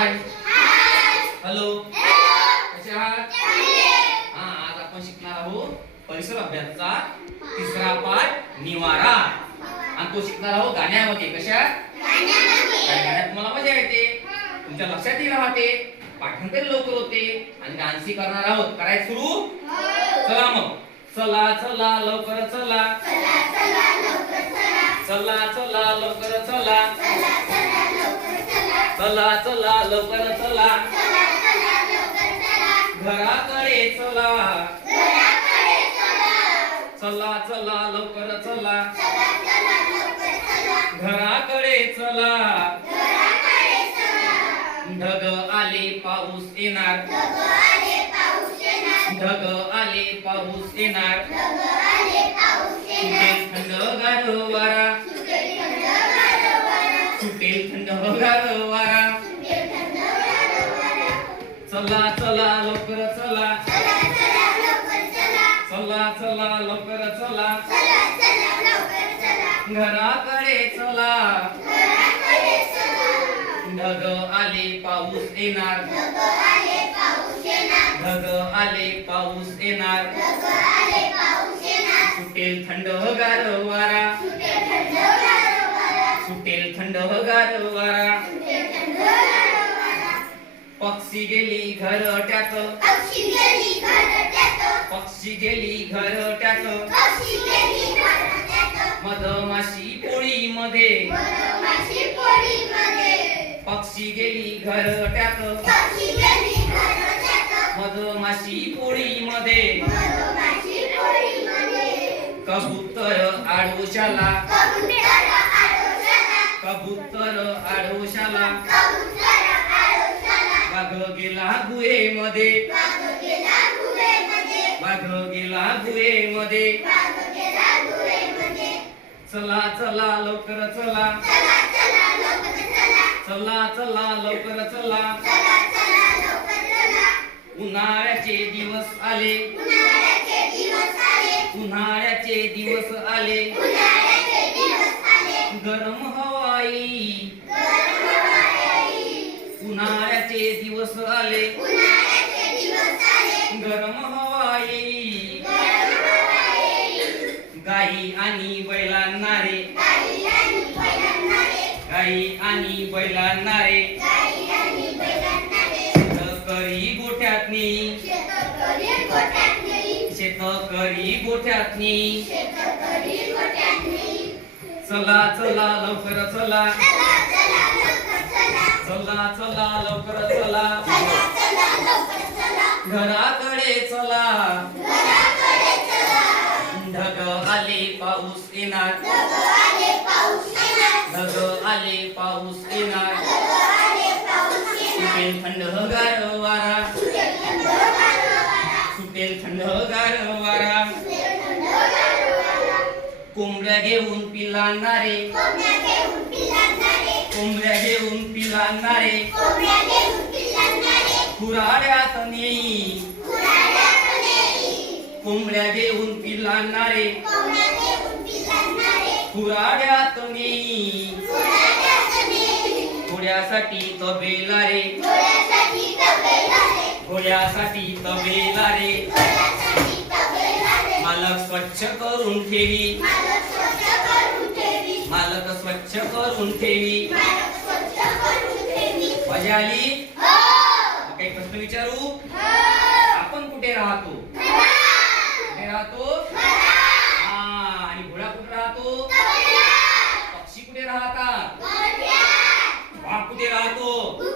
Hello. कसे आहात? हा आज आपण शिकणार आहोत परिसर अभ्यासचा तिसरा पाठ निवारा. आणि तो शिकणार आहोत गाण्यामध्ये. कशा गाण्यात तुम्हाला मजा येते. तुमच्या लक्षातही राहते. पाठांतर लवकर होते. आणि डान्सही करणार आहोत. करायचं सुरू? चला मग. चला चला लवकर चला. चला चला लवकर चला. चला चला लवकर चला. घराकडे चला. चला चला लवकर चला. घराकडे चला. ढग आले पाऊस येणार. ढग आले पाऊस येणार. चला चला लवकर चला. चला चला लवकर चला. घराकडे चला. ढग आले पाऊस येणार. ढग आले पाऊस येणार. सुटेल थंडगार वारा सुटेल थंडगार वारा पक्षी गेली घर ટાતો पक्षी गेली घर ટાતો પક્ષી ગેલી ઘર ટાતો પક્ષી ગેલી ઘર ટાતો મધમાશી પોળી મધે મધમાશી પોળી મધે પક્ષી ગેલી ઘર ટાતો પક્ષી ગેલી ઘર ટાતો મધમાશી પોળી મધે મધમાશી પોળી મધે કબૂતર આડો ચાલા કબૂતર આડો ચાલા वाघ गेला गुहेमध्ये वाघ गेला गुहेमध्ये चला चला लवकर चला. चला चला लवकर चला. उन्हाळ्याचे दिवस आले. उन्हाळ्याचे दिवस आले. गरम गाई आणि बैलांना रे गाई आणि बैलांना रे शेतकरी गोठ्यातनी. शेतकरी गोठ्यातनी. चला चला लवकर चला. चला चला लवकर चला. घराकडे चला. ढग आले पाऊस येणार. ढग आले पाऊस येणार. सुटेल थंडगार वारा. सुटेल थंडगार वारा. कोंबड्या घेऊन पिलांनारे. कोंबड्या घेऊन पिलांनारे. कुराड्यात नेई कोंबड्या घेऊन पिलांनारे कुराड्यात नेई घोड्यासाठी तबेला रे घोड्यासाठी तबेला रे मालक स्वच्छ करून ठेवी. मालक स्वच्छ करून ठेवी. विचारू? आपण कुठे राहतो? कुठे राहतो? हा आणि घोडा कुठे राहतो? पक्षी कुठे राहतात? वाघ कुठे राहतो?